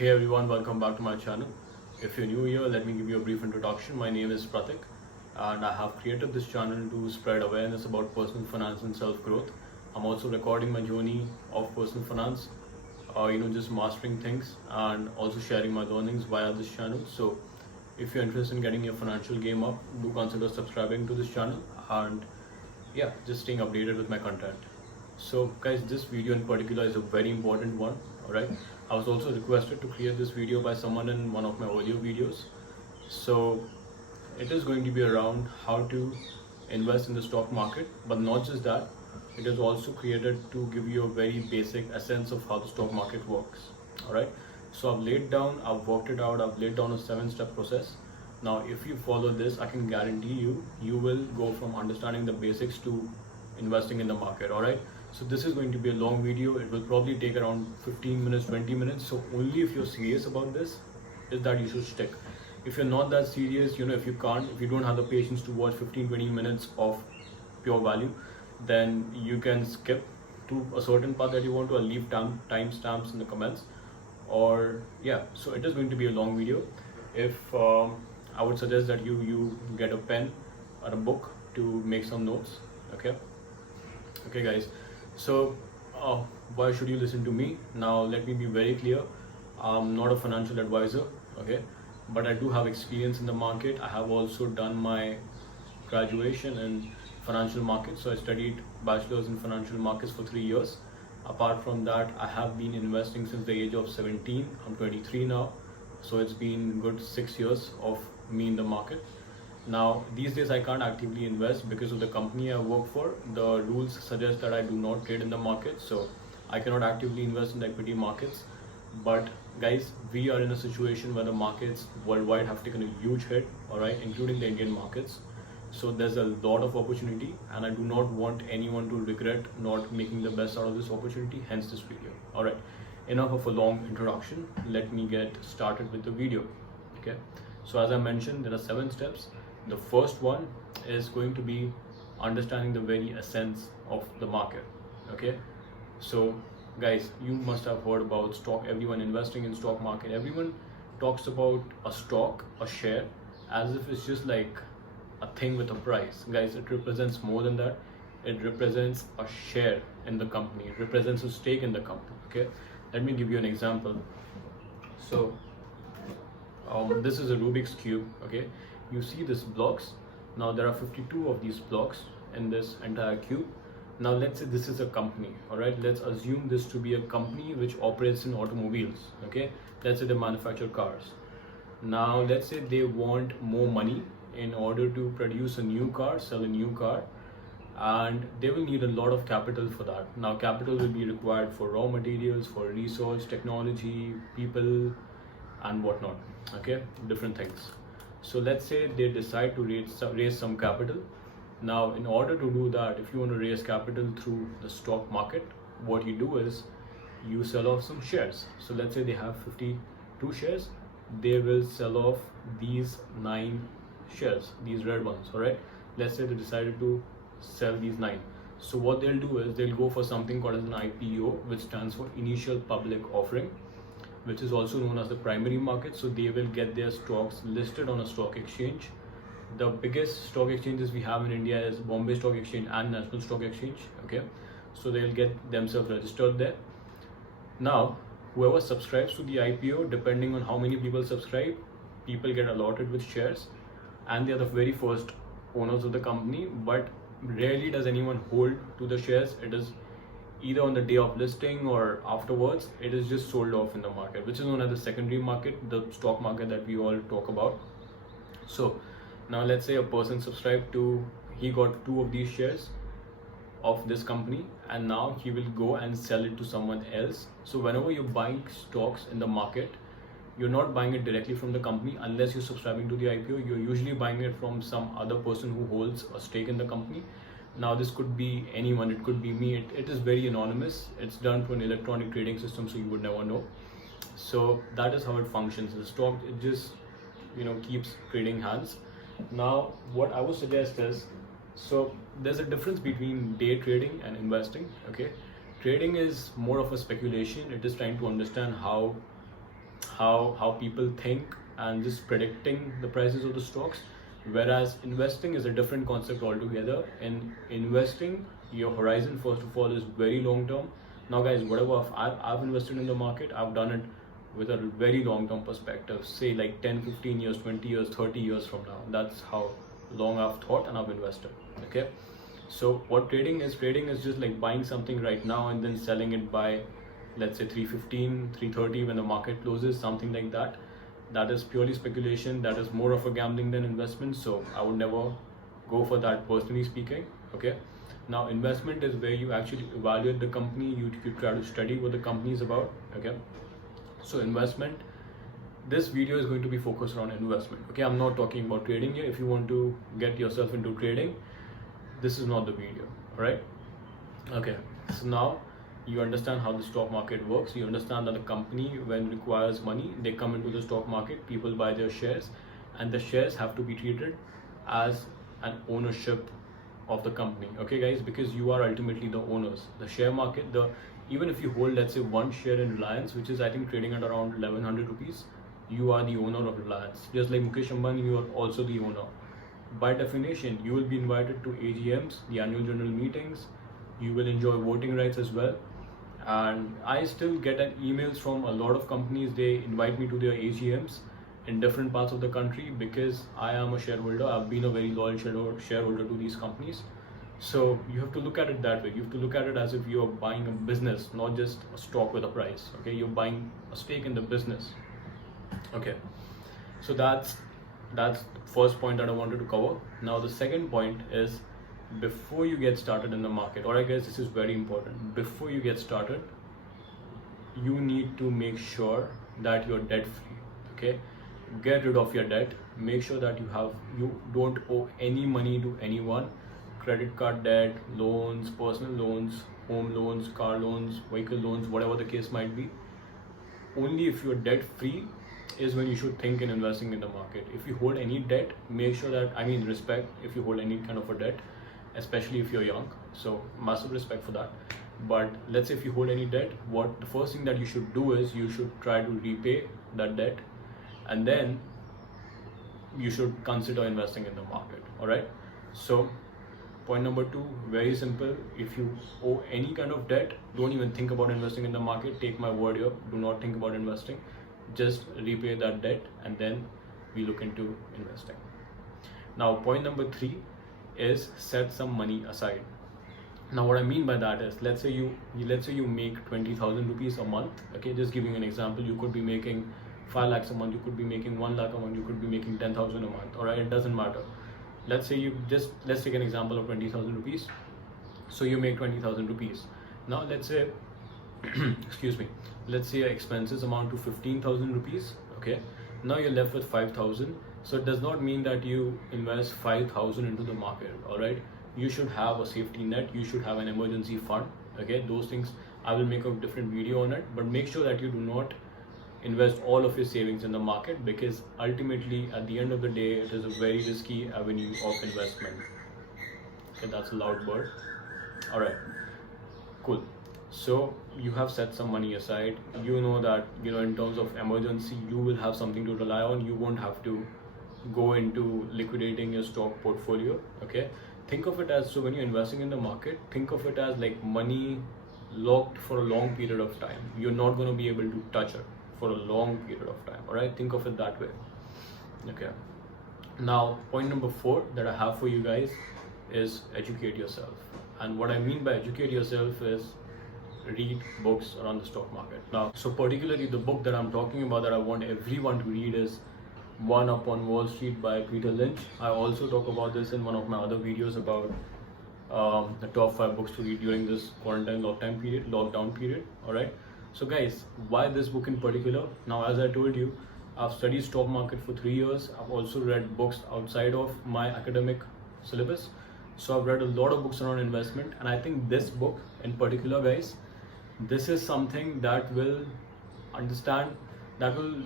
Hey everyone, welcome back to my channel. If you're new here, let me give you a brief introduction. My name is Pratik and I have created this channel to spread awareness about personal finance and self-growth. I'm also recording my journey of personal finance, just mastering things and also sharing my learnings via this channel. So if you're interested in getting your financial game up, do consider subscribing to this channel and yeah, just staying updated with my content. So guys, this video in particular is a very important one. Alright, I was also requested to create this video by someone in one of my earlier videos. So it is going to be around how to invest in the stock market, but not just that, it is also created to give you a very basic essence of how the stock market works. Alright, so I've worked it out, I've laid down a 7-step process. Now if you follow this, I can guarantee you will go from understanding the basics to investing in the market. Alright, so this is going to be a long video. It will probably take around 15 minutes, 20 minutes. So only if you're serious about this is that you should stick. If you're not that serious, if you don't have the patience to watch 15-20 minutes of pure value, then you can skip to a certain part that you want to. I'll leave timestamps in the comments. Or yeah, so it is going to be a long video. If I would suggest that you get a pen or a book to make some notes. Okay guys, so why should you listen to me? Now let me be very clear, I'm not a financial advisor, okay, but I do have experience in the market. I have also done my graduation in financial markets, so I studied bachelor's in financial markets for 3 years. Apart from that, I have been investing since the age of 17. I'm 23 now, so it's been good 6 years of me in the market. Now these days I can't actively invest because of the company I work for. The rules suggest that I do not trade in the market, so I cannot actively invest in the equity markets. But guys, we are in a situation where the markets worldwide have taken a huge hit, alright, including the Indian markets. So there's a lot of opportunity and I do not want anyone to regret not making the best out of this opportunity, hence this video. Alright, enough of a long introduction, let me get started with the video. Okay, so as I mentioned, there are 7 steps. The first one is going to be understanding the very essence of the market. Okay, so guys, you must have heard about stock. Everyone investing in stock market, everyone talks about a stock, a share, as if it's just like a thing with a price. Guys, it represents more than that. It represents a share in the company. It represents a stake in the company. Okay, let me give you an example. So this is a Rubik's cube. Okay, you see these blocks. Now there are 52 of these blocks in this entire cube. Now let's say this is a company. All right, let's assume this to be a company which operates in automobiles. Okay, let's say they manufacture cars. Now let's say they want more money in order to produce a new car, sell a new car, and they will need a lot of capital for that. Now capital will be required for raw materials, for research, technology, people and whatnot. Okay, different things. So let's say they decide to raise some capital. Now in order to do that, if you want to raise capital through the stock market, what you do is you sell off some shares. So let's say they have 52 shares, they will sell off these 9 shares, these red ones. All right, let's say they decided to sell these 9. So what they'll do is they'll go for something called as an IPO, which stands for initial public offering, which is also known as the primary market. So they will get their stocks listed on a stock exchange. The biggest stock exchanges we have in India is Bombay Stock Exchange and National Stock Exchange. Okay, so they'll get themselves registered there. Now whoever subscribes to the IPO, depending on how many people subscribe, people get allotted with shares and they are the very first owners of the company. But rarely does anyone hold to the shares. It is either on the day of listing or afterwards. It is just sold off in the market, which is known as the secondary market, the stock market that we all talk about. So now let's say a person subscribed to, he got 2 of these shares of this company and now he will go and sell it to someone else. So whenever you're buying stocks in the market, you're not buying it directly from the company unless you're subscribing to the IPO. You're usually buying it from some other person who holds a stake in the company. Now this could be anyone, it could be me. It is very anonymous. It's done through an electronic trading system, so you would never know. So that is how it functions. The stock, it just keeps trading hands. Now what I would suggest is, so there's a difference between day trading and investing. Okay, trading is more of a speculation. It is trying to understand how how people think and just predicting the prices of the stocks, whereas investing is a different concept altogether. In investing, your horizon first of all is very long term. Now guys, whatever I've invested in the market, I've done it with a very long term perspective, say like 10, 15 years, 20 years, 30 years from now. That's how long I've thought and I've invested. Okay, so what trading is just like buying something right now and then selling it by, let's say, 315, 330 when the market closes, something like that. That is purely speculation. That is more of a gambling than investment, so I would never go for that, personally speaking. Okay, now investment is where you actually evaluate the company, you try to study what the company is about. Okay, so investment, this video is going to be focused on investment. Okay, I'm not talking about trading here. If you want to get yourself into trading, this is not the video. All right, okay, so now you understand how the stock market works. You understand that the company, when it requires money, they come into the stock market, people buy their shares, and the shares have to be treated as an ownership of the company. Okay guys, because you are ultimately the owners. The share market, even if you hold, let's say, one share in Reliance, which is I think trading at around 1100 rupees, you are the owner of Reliance. Just like Mukesh Ambani, you are also the owner. By definition, you will be invited to AGMs, the annual general meetings. You will enjoy voting rights as well. And I still get emails from a lot of companies. They invite me to their AGMs in different parts of the country because I am a shareholder. I've been a very loyal shareholder to these companies. So you have to look at it that way. You have to look at it as if you're buying a business, not just a stock with a price. Okay, you're buying a stake in the business. Okay, so that's the first point that I wanted to cover. Now the second point is, before you get started in the market, or I guess this is very important, before you get started, you need to make sure that you're debt free. Okay, get rid of your debt. Make sure that you don't owe any money to anyone. Credit card debt, loans, personal loans, home loans, car loans, vehicle loans, whatever the case might be. Only if you're debt free is when you should think in investing in the market. If you hold any debt, make sure that, I mean, respect if you hold any kind of a debt, especially if you're young. So massive respect for that. But let's say if you hold any debt, the first thing that you should do is you should try to repay that debt, and then you should consider investing in the market. All right, so point number 2, very simple. If you owe any kind of debt, don't even think about investing in the market. Take my word here, do not think about investing. Just repay that debt and then we look into investing. Now point number 3 is set some money aside. Now what I mean by that is, let's say you make 20,000 rupees a month. Okay, just giving an example. You could be making 5 lakhs a month, you could be making 1 lakh a month, you could be making 10,000 a month. All right, it doesn't matter. Let's take an example of 20,000 rupees. So you make 20,000 rupees. Now let's say excuse me, let's say your expenses amount to 15,000 rupees. Okay, now you're left with 5,000. So it does not mean that you invest 5,000 into the market. All right, you should have a safety net, you should have an emergency fund. Okay, those things I will make a different video on it, but make sure that you do not invest all of your savings in the market, because ultimately at the end of the day it is a very risky avenue of investment. Okay, that's a loud word. All right, cool. So you have set some money aside. You know that, in terms of emergency, you will have something to rely on. You won't have to go into liquidating your stock portfolio. Okay, think of it as, so when you're investing in the market, think of it as like money locked for a long period of time. You're not going to be able to touch it for a long period of time. All right, think of it that way. Okay, now point number 4 that I have for you guys is educate yourself. And what I mean by educate yourself is read books around the stock market. Now, so particularly the book that I'm talking about that I want everyone to read is One Up on Wall Street by Peter Lynch. I also talk about this in one of my other videos about the top 5 books to read during this quarantine lockdown period. All right, so guys, why this book in particular? Now, as I told you, I've studied stock market for 3 years. I've also read books outside of my academic syllabus. So I've read a lot of books around investment, and I think this book in particular, guys, this is something that will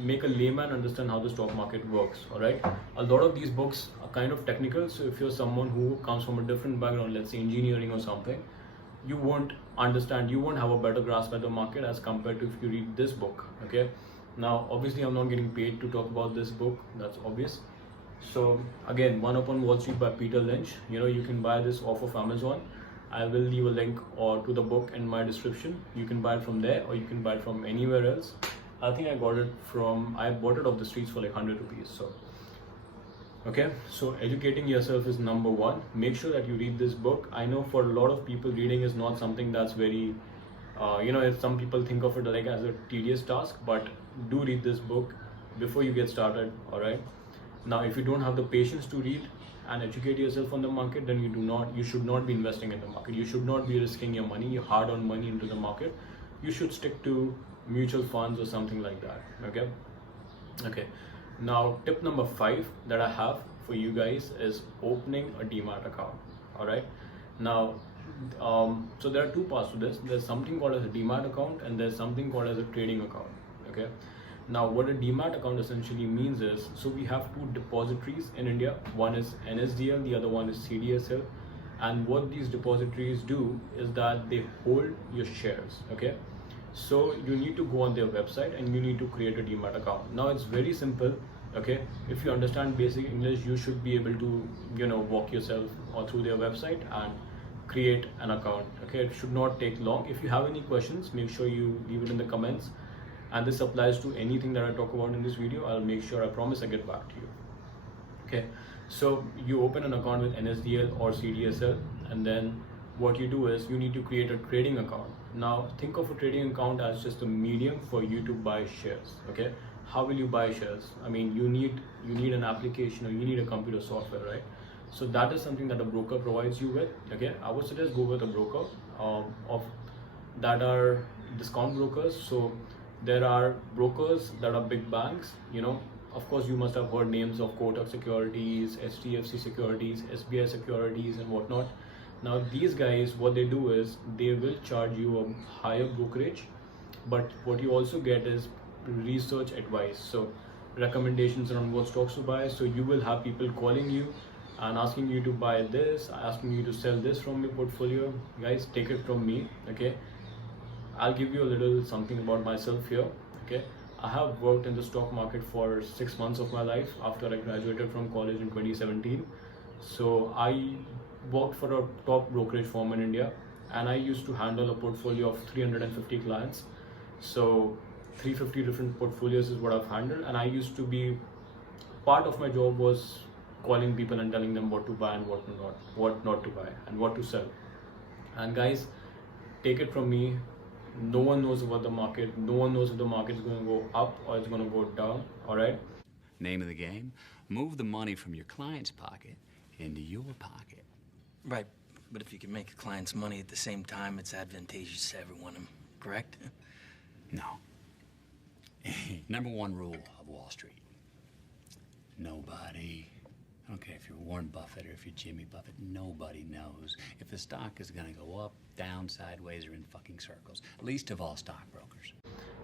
make a layman understand how the stock market works. All right, a lot of these books are kind of technical, so if you're someone who comes from a different background, let's say engineering or something, you won't have a better grasp at the market as compared to if you read this book. Okay, Now, obviously, I'm not getting paid to talk about this book. That's obvious. So again, One Upon Wall Street by Peter Lynch. You can buy this off of Amazon. I will leave a link or to the book in my description. You can buy it from there, or you can buy it from anywhere else. I think I bought it off the streets for like 100 rupees. So okay, so educating yourself is number one. Make sure that you read this book. I know for a lot of people, reading is not something that's very some people think of it like as a tedious task, but do read this book before you get started. All right, now if you don't have the patience to read and educate yourself on the market, then you should not be investing in the market. You should not be risking your money, your hard-earned money, into the market. You should stick to mutual funds or something like that. Okay, now tip number 5 that I have for you guys is opening a demat account. All right, now so there are two parts to this. There's something called as a demat account, and there's something called as a trading account. Okay, now what a demat account essentially means is, so we have two depositories in India. One is NSDL, the other one is CDSL. And what these depositories do is that they hold your shares. Okay, so you need to go on their website and you need to create a demat account. Now it's very simple. Okay, if you understand basic English, you should be able to walk yourself or through their website and create an account. Okay, it should not take long. If you have any questions, make sure you leave it in the comments, and this applies to anything that I talk about in this video. I'll make sure, I promise, I get back to you. Okay, so you open an account with NSDL or CDSL, and then what you do is you need to create a trading account. Now think of a trading account as just a medium for you to buy shares. Okay, how will you buy shares? I mean, you need an application, or you need a computer software, right? So that is something that a broker provides you with. Okay, I would suggest go with a broker that are discount brokers. So there are brokers that are big banks. Of course, you must have heard names of Kotak Securities, HDFC Securities, SBI Securities, and whatnot. Now these guys, what they do is they will charge you a higher brokerage, but what you also get is research advice, so recommendations around what stocks to buy. So you will have people calling you and asking you to buy this, asking you to sell this from your portfolio. Guys, take it from me. Okay, I'll give you a little something about myself here. Okay, I have worked in the stock market for 6 months of my life after I graduated from college in 2017. So I worked for a top brokerage firm in India, and I used to handle a portfolio of 350 clients. So 350 different portfolios is what I've handled, and I used to be, part of my job was calling people and telling them what to buy and what not to buy, and what to sell. And guys, take it from me, no one knows about the market. No one knows if the market is going to go up or it's going to go down. All right, name of the game, move the money from your client's pocket into your pocket. Right, but if you can make a client's money at the same time, it's advantageous to everyone, correct? No. Number one rule of Wall Street: nobody, I don't care if you're Warren Buffett or if you're Jimmy Buffett, nobody knows if the stock is going to go up, down, sideways, or in fucking circles, least of all stockbrokers.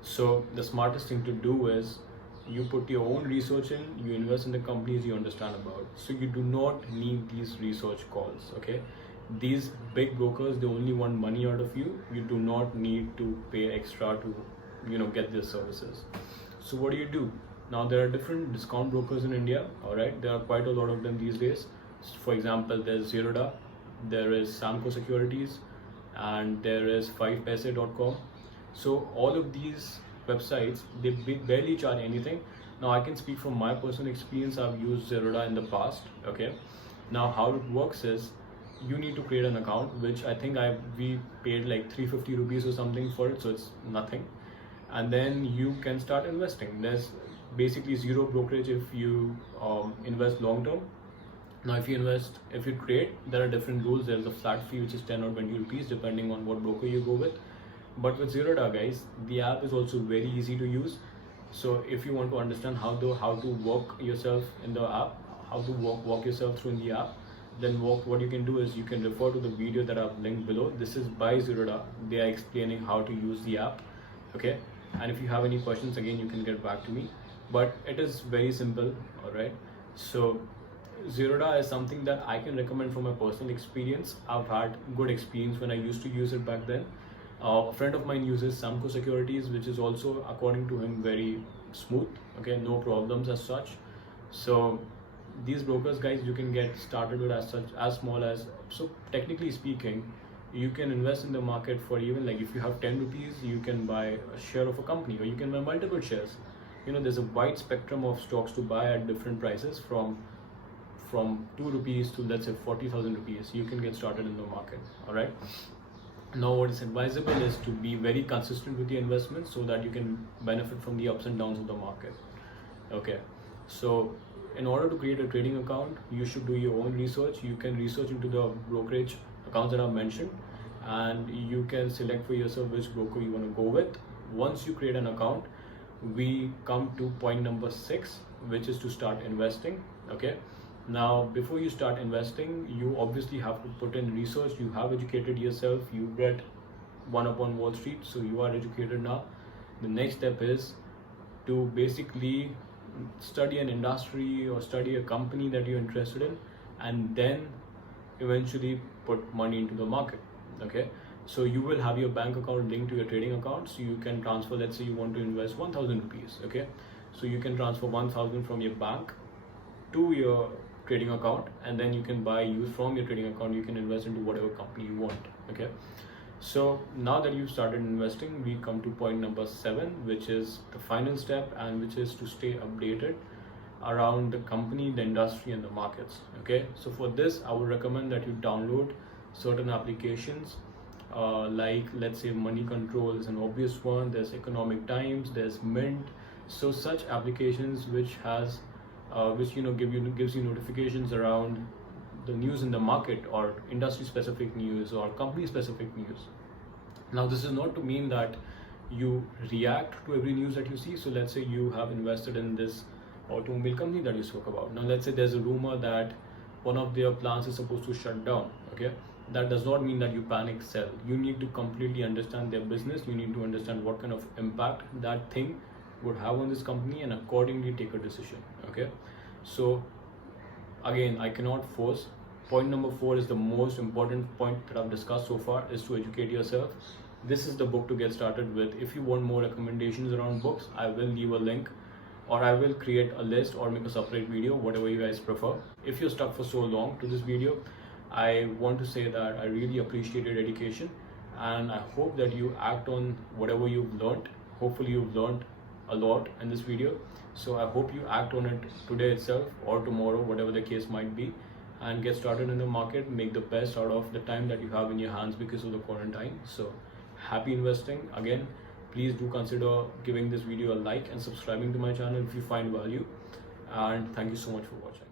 So the smartest thing to do is you put your own research in, you invest in the companies you understand about. So you do not need these research calls. Okay, these big brokers, they only want money out of you. You do not need to pay extra to get their services. So what do? Now there are different discount brokers in India. All right, there are quite a lot of them these days. For example, there's Zerodha, there is Samco Securities, and there is 5paise.com. So all of these websites, they barely charge anything. Now I can speak from my personal experience. I've used Zerodha in the past. Okay, now how it works is you need to create an account, which I think we paid like 350 rupees or something for it, so it's nothing. And then you can start investing. There's basically zero brokerage if you invest long term. Now if you trade, there are different rules. There's a flat fee which is 10 or 20 rupees depending on what broker you go with. But with Zerodha, guys, the app is also very easy to use. So if you want to understand how to walk yourself in the app, how to walk yourself through in the app, then what you can do is you can refer to the video that I've linked below. This is by Zerodha. They are explaining how to use the app. Okay, and if you have any questions, again, you can get back to me. But it is very simple. All right, so Zerodha is something that I can recommend from my personal experience. I've had good experience when I used to use it back then. A friend of mine uses Samco Securities, which is also, according to him, very smooth, okay, no problems as such. So these brokers, guys, you can get started with as small as, so technically speaking, you can invest in the market for even like if you have 10 rupees, you can buy a share of a company, or you can buy multiple shares. There's a wide spectrum of stocks to buy at different prices, from 2 rupees to, let's say, 40,000 rupees. You can get started in the market. All right. Now, what is advisable is to be very consistent with your investments so that you can benefit from the ups and downs of the market. Okay. So in order to create a trading account, you should do your own research. You can research into the brokerage accounts that I've mentioned, and you can select for yourself which broker you want to go with. Once you create an account, we come to point number 6, which is to start investing. Okay. Now, before you start investing, you obviously have to put in research. You have educated yourself. You read One Upon Wall Street, so you are educated now. The next step is to basically study an industry or study a company that you're interested in, and then eventually put money into the market. Okay. So you will have your bank account linked to your trading account, so you can transfer, let's say you want to invest 1,000 rupees. Okay. So you can transfer 1,000 from your bank to your trading account, and then you can use from your trading account, you can invest into whatever company you want. Okay. So now that you've started investing, we come to point number 7, which is the final step, and which is to stay updated around the company, the industry, and the markets. Okay. So for this, I would recommend that you download certain applications, like, let's say, Money Control is an obvious one. There's Economic Times, there's Mint. So such applications which gives you notifications around the news in the market, or industry specific news, or company specific news. Now, this is not to mean that you react to every news that you see. So let's say you have invested in this automobile company that you spoke about. Now, let's say there's a rumor that one of their plants is supposed to shut down. Okay. That does not mean that you panic sell. You need to completely understand their business. You need to understand what kind of impact that thing would have on this company, and accordingly take a decision. Okay. So again, I cannot force. Point number 4 is the most important point that I've discussed so far, is to educate yourself. This is the book to get started with. If you want more recommendations around books, I will leave a link, or I will create a list or make a separate video, whatever you guys prefer. If you're stuck for so long to this video, I want to say that I really appreciate your dedication, and I hope that you act on whatever you've learned. Hopefully you've learned a lot in this video, so I hope you act on it today itself or tomorrow, whatever the case might be, and get started in the market. Make the best out of the time that you have in your hands because of the quarantine. So happy investing. Again, please do consider giving this video a like and subscribing to my channel if you find value, and thank you so much for watching.